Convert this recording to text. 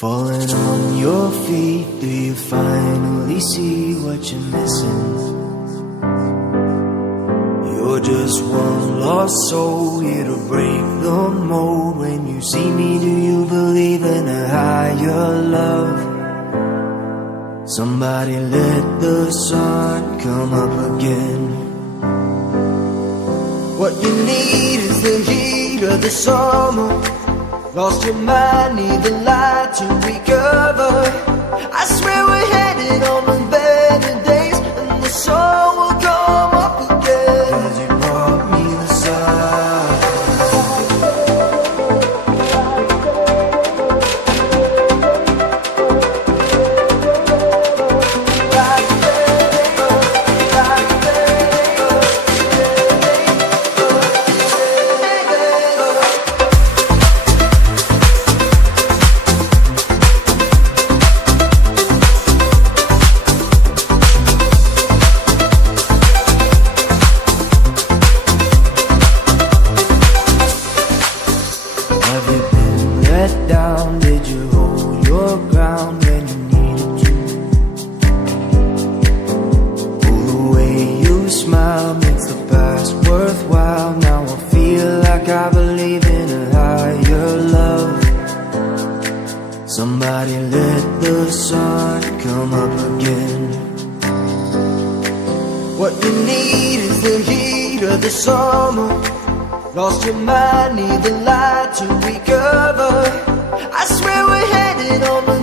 Falling on your feet, do you finally see what you're missing? You're just one lost soul here to break the mold. When you see me, do you believe in a higher love? Somebody let the sun come up again. What you need is the heat of the summer. Lost your mind, need the light to recover. I swear we're headed on to better days, and the sun will come up again. 'Cause you brought me the sun. Have you been let down? Did you hold your ground when you needed to? Oh, the way you smile makes the past worthwhile. Now I feel like I believe in a higher love. Somebody let the sun come up again. What you need is the heat of the summer. Lost your mind, need the light to recover. I swear we're headed on the